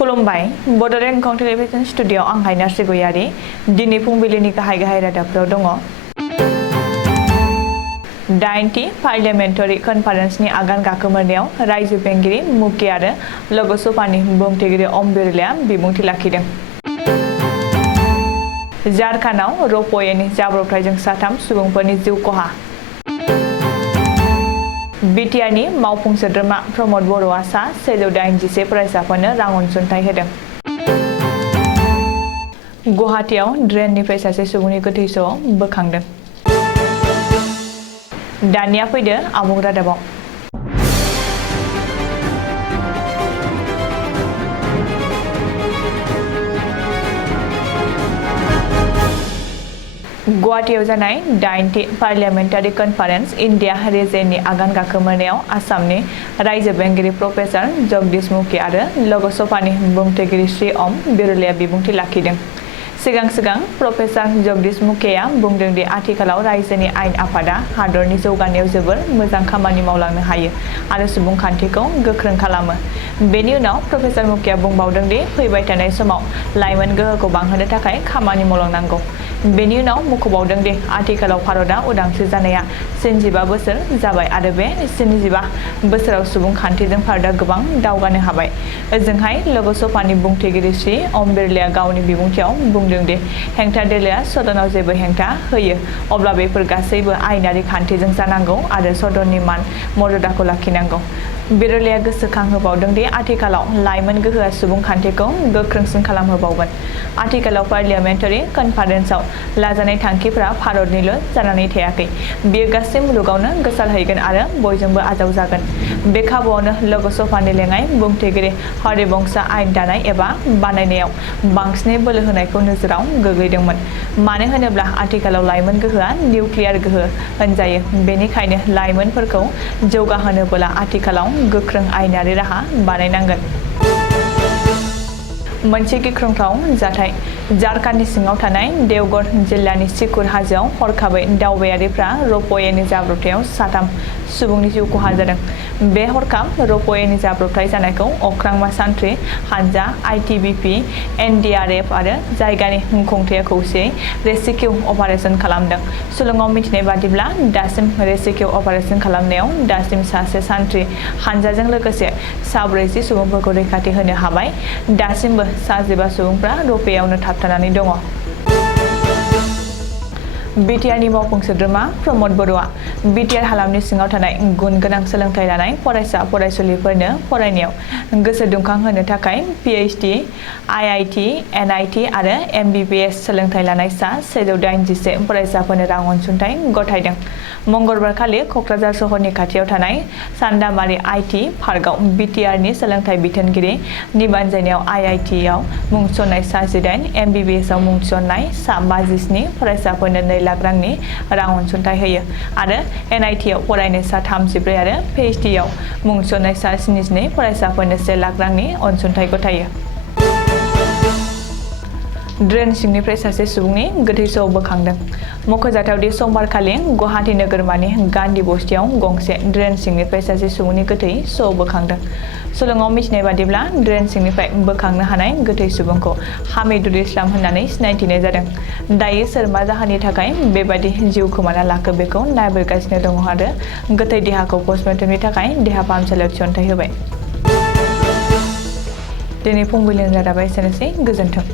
खुलुमबाय Bodoland एंखं television studio आं हायनार्सि गयारि दिनै फुंबिलिनि गाहाय रादाबफोराव दङ। 8थि पार्लियामेन्टारि कनफारेन्सनि आगान गाखोमोरनायाव रायजो बेंगिरि मुखि आरो लोगोसभानि बुंथिगिरि ओम बिरलाया बिबुंथि लाखिदों। झारखन्डआव र'पवेनि जाब्रबथायजों 3 सुबुंफोरनि जिउ खहा। बिटिआरनि मावफुं सोद्रोमा प्रमद बर'आ सा 181 फरायसाफोरनो रां अनसुंथाइ होदों। गुवाहाटीआव ड्रेननिफ्राय सासे सुबुंनि गोथै सह बोखांदों। दानिया फैदो आबुं रादाबाव। गुवाहाटीआव जानाय 8थि पार्लियामेन्टारि कनफारेन्स इन्डिया रिजननि आगान गाखोमोरनायाव आसामनि रायजो बेंगिरि प्रफेसार जगदीश मुखी आरो लोगोसभानि बुंथिगिरि श्री ओम बिरलाया बिबुंथि लाखिदों। सिगां प्रफेसार जगदीश मुखीया बुंदों दि आथिखालाव रायजोनि आयेन आफादा हादरनि जौगानायाव जोबोर मोजां खामानि मावलांनो हायो आरो सुबुंखान्थिखौ गोख्रों खालामो। बेनि उनाव प्रफेसार मुखीया बुंबावदों दि फैबाय थानाय समाव लाइमोन गोहोखौ बांहोनो थाखाय खामानि मावलांनांगौ। बेनि उनाव मख'बावदों दि आथिखालाव भारतआ उदांस्रि जानाया 75 बोसोर जाबाय आरो बे 75 बोसोराव सुबुंखान्थिजों भारतआ गोबां दावगानो हाबाय। ओजोंहाय लोगोसभानि बुंथिगिरि श्री ओम बिरलाया गावनि बिबुंथियाव बुंदों दि हेंथा दोलोआ सदनाव जेबो हेंथा होयो अब्ला बेफोर गासैबो आयेनारि खान्थिजों जानांगौ आरो सदननि मान मर्यादाखौ लाखिनांगौ। बिरलाया गोसोखांहोबावदों दि आथिखालाव लाइमोन गोहोआ सुबुंखान्थिखौ गोख्रोंसिन खालामहोबावगोन। आथिखालाव पार्लियामेन्टारि कनफारेन्सआव लाजानाय थांखिफोरा भारतनिल' जानानै थायाखै, बेयो गासै मुलुगावनो गोसारहैगोन आरो बयजोंबो आजावजागोन। बे खाबुआवनो लोगोसभानि लेङाइ बुंथिगिरि हरिबंशआ आयेन दानाय एबा बानायनायाव बांसिनै बोलो होनायखौ नोजोराव गोग्लैदोंमोन। मानो होनोब्ला आथिखालाव लाइमोन गोहोआ निउक्लियार गोहो होनजायो, बेनिखायनो लाइमोनफोरखौ जौगाहोनोबोला आथिखालाव गोख्रों आयेनारि राहा बानायनांगोन। मोनसे गिख्रंथाव जाथाय झारखन्डनि सिङाव थानाय देवगढ़ जिल्लानि सिकुर हाजोआव हरखाबै दावबायारिफ्रा र'पवेनि जाब्रबथायाव 3 सुबुंनि जिउ खहा जादों। बे हरखाब र'पवेनि जाब्रबथाय जानायखौ अख्रांमा सान्थ्रि हानजा आइटिबिपि, एनडिआरएफ आरो जायगानि खुंथाया खौसेयै रेस्किउ अपारेसन खालामदों। सुलुङाव मिथिनाय बादिब्ला दासिम रेस्किउ अपारेसन खालामनायाव दासिम सासे सान्थ्रि हानजाजों लोगोसे 40 सुबुंफोरखौ रैखाथि होनो हाबाय। दासिमबो 15 सुबुंफ्रा र'पवेआवनो थाबथानानै दङ। बिटिआरनि मावफुं सोद्रोमा प्रमद बर'आ बिटिआर हालामनि सिङाव थानाय गुन गोनां सोलोंथाइ लानाय फरायसा फरायसुलिफोरनो फरायनायाव गोसो दुंखांहोनो थाखाय पिएइचडि, आइआइटि, एनआइटि आरो एमबिबिएस सोलोंथाइ लानाय सा 181 फरायसाफोरनो रां अनसुंथाइ गथायदों। मंगलबारखालि क'क्राझार सहरनि खाथियाव थानाय सान्दामारि आइटि पार्कआव बिटिआरनि सोलोंथाइ बिथोनगिरिनि बानजायनायाव आइआइटिआव मुं थिसननाय सा 18, एमबिबिएसआव मुं थिसननाय सा 57 फरायसाफोरनो 2 लाख रांनि रां अनसुंथाइ होयो आरो एनआइटिआव फरायनाय सा 34 आरो पिएइचडिआव मुं थिसननाय सा 72 फरायसाफोरनो 1 लाख रांनि अनसुंथाइ गथायो। ड्रेन सिंनिफ्राय सासे सुबुंनि गोथै सह बोखांदों। मख'जाथावदि समबारखालि गुवाहाटी नोगोरमानि गान्धी बस्तियाव गंसे ड्रेन सिंनिफ्राय सासे सुबुंनि गोथै सह बोखांदों। सुलुङाव मिथिनाय बादिब्ला ड्रेन सिंनिफ्राय बोखांनो हानाय गोथै सुबुंखौ हामिदुल इस्लाम होननानै सिनायथिनाय जादों। दायो सोर मा जाहोननि थाखाय बेबादि जिउ खोमाना लाखो बेखौ नायबिजिरगासिनो दङ आरो गोथै देहाखौ पस्टमर्टेमनि थाखाय देहा फाहामसालियाव थिसनथाइ होबाय। दिनै फुंबिलिनि रादाबा एसेनोसै, गोजोन्थों।